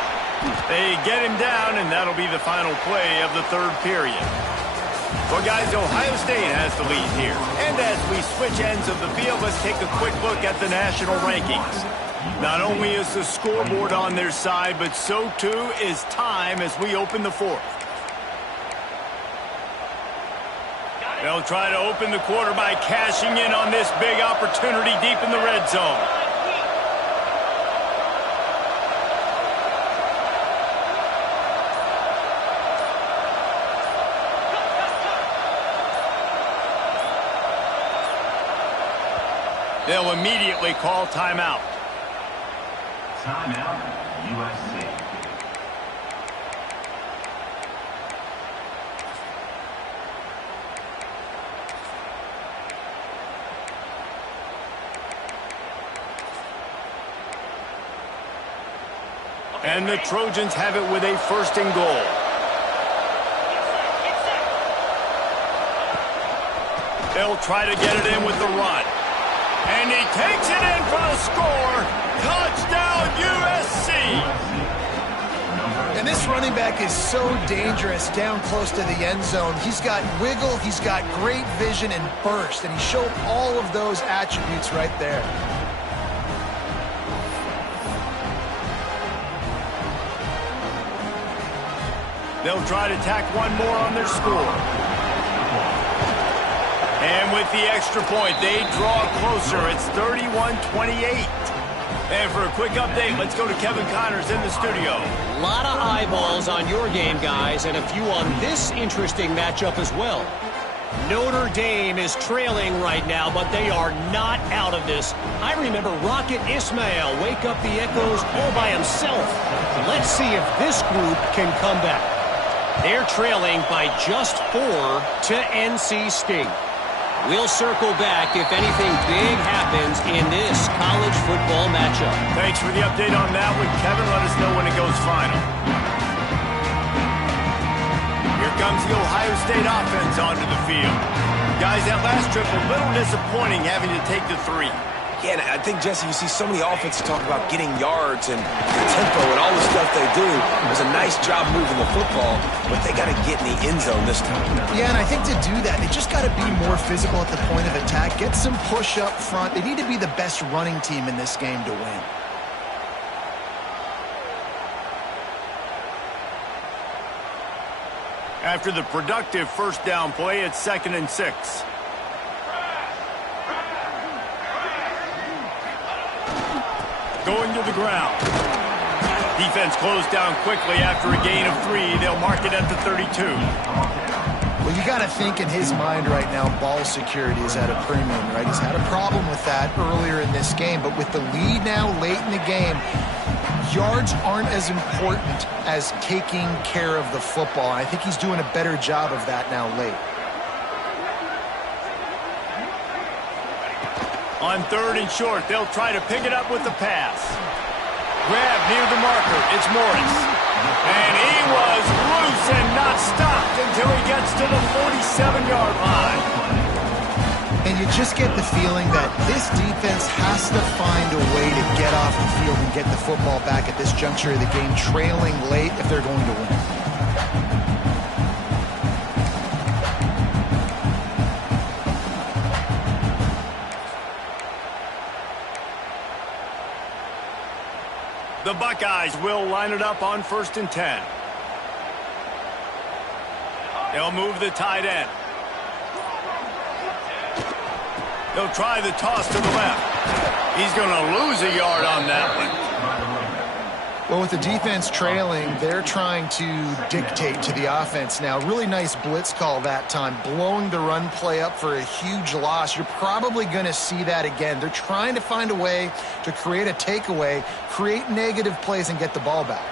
They get him down, and that'll be the final play of the third period. Well, guys, Ohio State has the lead here. And as we switch ends of the field, let's take a quick look at the national rankings. Not only is the scoreboard on their side, but so too is time as we open the fourth. They'll try to open the quarter by cashing in on this big opportunity deep in the red zone. They'll immediately call timeout. Timeout, USC. And the Trojans have it with a first and goal. They'll try to get it in with the run. And he takes it in for the score. Touchdown, USC! And this running back is so dangerous down close to the end zone. He's got wiggle, he's got great vision and burst, and he showed all of those attributes right there. They'll try to tack one more on their score. And with the extra point, they draw closer. It's 31-28. And for a quick update, let's go to Kevin Connors in the studio. A lot of eyeballs on your game, guys, and a few on this interesting matchup as well. Notre Dame is trailing right now, but they are not out of this. I remember Rocket Ismail wake up the echoes all by himself. Let's see if this group can come back. They're trailing by just 4 to NC State. We'll circle back if anything big happens in this college football matchup. Thanks for the update on that one, Kevin. Let us know when it goes final. Here comes the Ohio State offense onto the field. Guys, that last trip, a little disappointing having to take the 3. Yeah, and I think, Jesse, you see so many offenses talk about getting yards and tempo and all the stuff they do. It was a nice job moving the football, but they got to get in the end zone this time. Yeah, and I think to do that, they just got to be more physical at the point of attack, get some push up front. They need to be the best running team in this game to win. After the productive first down play, it's 2nd and 6. Going to the ground. Defense closed down quickly after a gain of 3. They'll mark it at the 32. Well, you got to think in his mind right now, ball security is at a premium, right? He's had a problem with that earlier in this game, but with the lead now late in the game, yards aren't as important as taking care of the football. I think he's doing a better job of that now late. On 3rd and short, they'll try to pick it up with the pass. Grab near the marker. It's Morris. And he was loose and not stopped until he gets to the 47-yard line. And you just get the feeling that this defense has to find a way to get off the field and get the football back at this juncture of the game, trailing late if they're going to win. The Buckeyes will line it up on 1st and 10. They'll move the tight end. They'll try the toss to the left. He's going to lose a yard on that one. Well, with the defense trailing, they're trying to dictate to the offense now. Really nice blitz call that time, blowing the run play up for a huge loss. You're probably going to see that again. They're trying to find a way to create a takeaway, create negative plays, and get the ball back.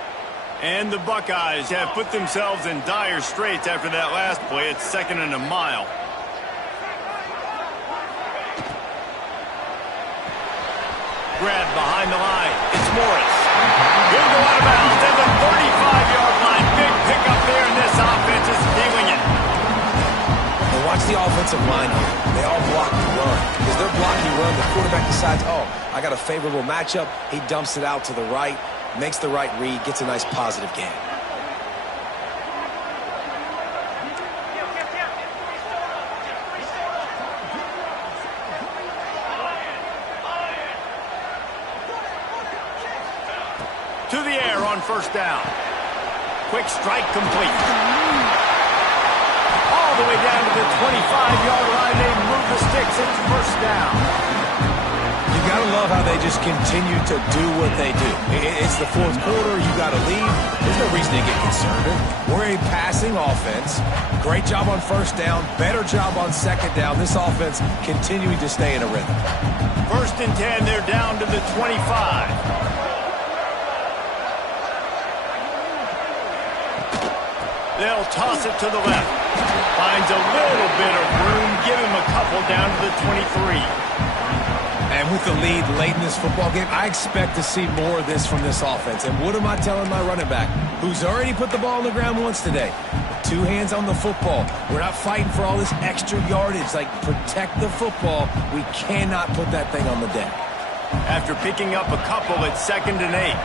And the Buckeyes have put themselves in dire straits after that last play. It's 2nd and a mile. Grab behind the line. It's Morris. He'll go out of bounds at the 35-yard line. Big pickup there, and this offense is feeling it. And watch the offensive line here. They all block the run. Because they're blocking run, the quarterback decides, oh, I got a favorable matchup. He dumps it out to the right, makes the right read, gets a nice positive gain. To the air on 1st down. Quick strike complete. All the way down to the 25-yard line. They move the sticks. It's 1st down. You got to love how they just continue to do what they do. It's the 4th quarter. You got to lead. There's no reason to get conservative. We're a passing offense. Great job on 1st down. Better job on 2nd down. This offense continuing to stay in a rhythm. 1st and 10. They're down to the 25. They'll toss it to the left. Finds a little bit of room. Give him a couple down to the 23. And with the lead late in this football game, I expect to see more of this from this offense. And what am I telling my running back, who's already put the ball on the ground once today? 2 hands on the football. We're not fighting for all this extra yardage. Like, protect the football. We cannot put that thing on the deck. After picking up a couple, it's 2nd and 8.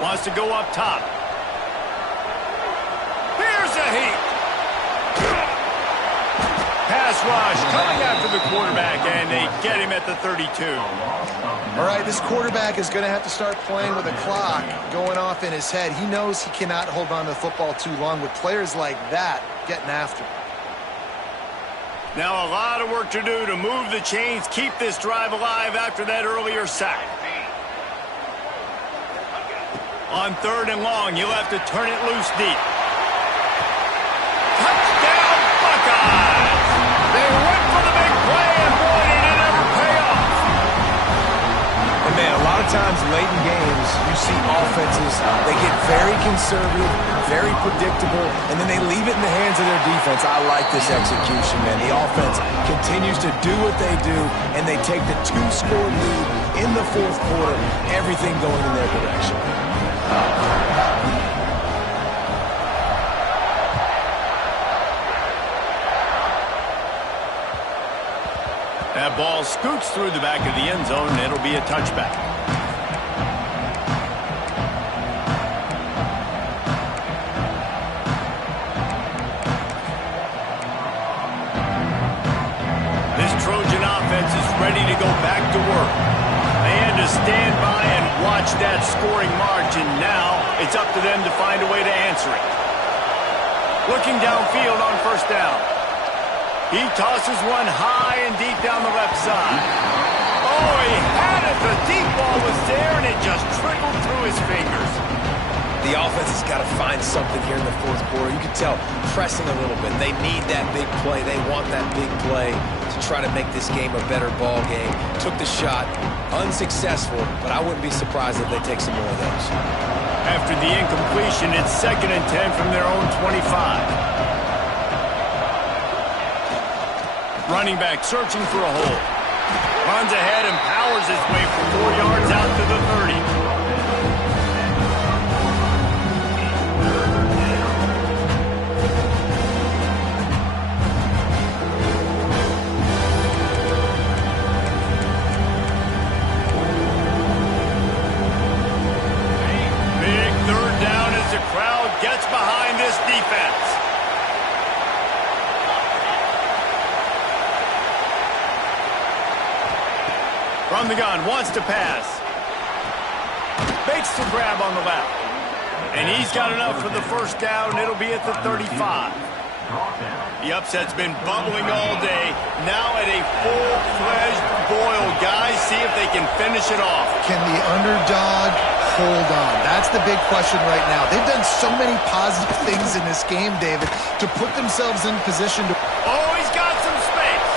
Wants to go up top. Here's a heat. Pass rush coming after the quarterback, and they get him at the 32. All right, this quarterback is going to have to start playing with a clock going off in his head. He knows he cannot hold on to the football too long with players like that getting after him. Now a lot of work to do to move the chains, keep this drive alive after that earlier sack. On 3rd and long, you'll have to turn it loose deep. Touchdown, Buckeyes! They went for the big play, and boy, did it ever pay off. And man, a lot of times late in games, you see offenses, they get very conservative, very predictable, and then they leave it in the hands of their defense. I like this execution, man. The offense continues to do what they do, and they take the 2-score lead in the 4th quarter, everything going in their direction. That ball scoots through the back of the end zone, and it'll be a touchback. This Trojan offense is ready to go back to work. They had to stand by and watch that scoring march, and now it's up to them to find a way to answer it. Looking downfield on 1st down. He tosses one high and deep down the left side. Oh, he had it. The deep ball was there, and it just trickled through his fingers. The offense has got to find something here in the 4th quarter. You can tell pressing a little bit. They need that big play. They want that big play to try to make this game a better ball game. Took the shot, unsuccessful, but I wouldn't be surprised if they take some more of those. After the incompletion, it's 2nd and 10 from their own 25. Running back searching for a hole. Runs ahead and powers his way for 4 yards out to the 30. Big 3rd down as the crowd gets behind this defense. From the gun, wants to pass. Makes the grab on the left. And he's got enough for the first down. It'll be at the 35. The upset's been bubbling all day. Now at a full-fledged boil. Guys, see if they can finish it off. Can the underdog hold on? That's the big question right now. They've done so many positive things in this game, David, to put themselves in position to... Oh, he's got some space.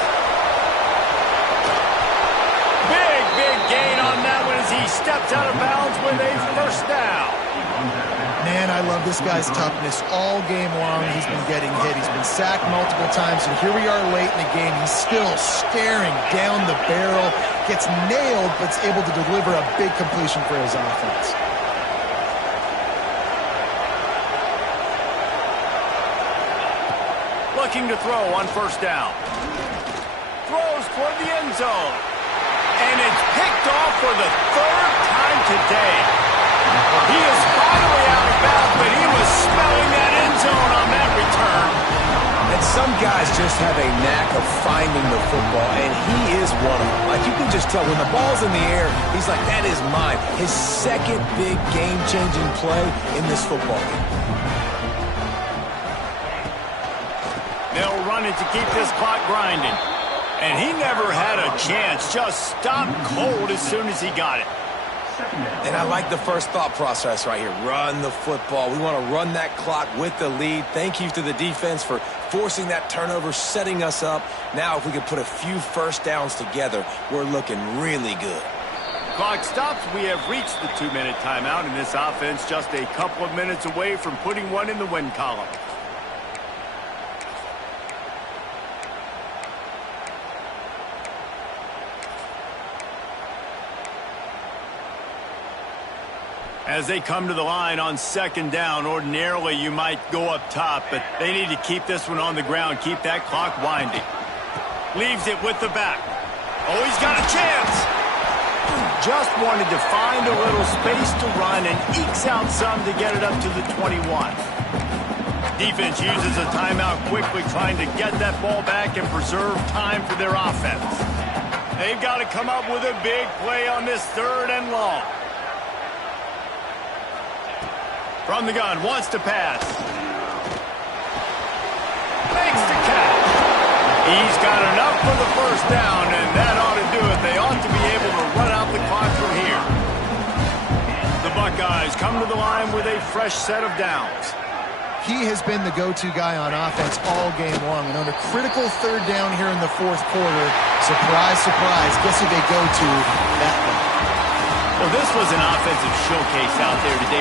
Big gain on that one as he steps out of bounds with a first down. Man, I love this guy's toughness. All game long, he's been getting hit. He's been sacked multiple times, and here we are late in the game. He's still staring down the barrel, gets nailed, but is able to deliver a big completion for his offense. Looking to throw on first down. Throws toward the end zone. And it's picked off for the third time today. He is finally out of bounds, but he was smelling that end zone on that return. And some guys just have a knack of finding the football, and he is one of them. Like, you can just tell when the ball's in the air, he's like, that is mine. His second big game-changing play in this football game. They'll run it to keep this clock grinding. And he never had a chance. Just stopped cold as soon as he got it. And I like the first thought process right here. Run the football. We want to run that clock with the lead. Thank you to the defense for forcing that turnover, setting us up. Now, if we could put a few first downs together, we're looking really good. Clock stops. We have reached the 2-minute timeout, and this offense just a couple of minutes away from putting one in the win column. As they come to the line on second down, ordinarily you might go up top, but they need to keep this one on the ground, keep that clock winding. Leaves it with the back. Oh, he's got a chance. Just wanted to find a little space to run and ekes out some to get it up to the 21. Defense uses a timeout quickly, trying to get that ball back and preserve time for their offense. They've got to come up with a big play on this third and long. From the gun, wants to pass. Makes the catch. He's got enough for the first down, and that ought to do it. They ought to be able to run out the clock from here. The Buckeyes come to the line with a fresh set of downs. He has been the go-to guy on offense all game long. And on a critical third down here in the fourth quarter, surprise, surprise, guess who they go to that one? Well, this was an offensive showcase out there today.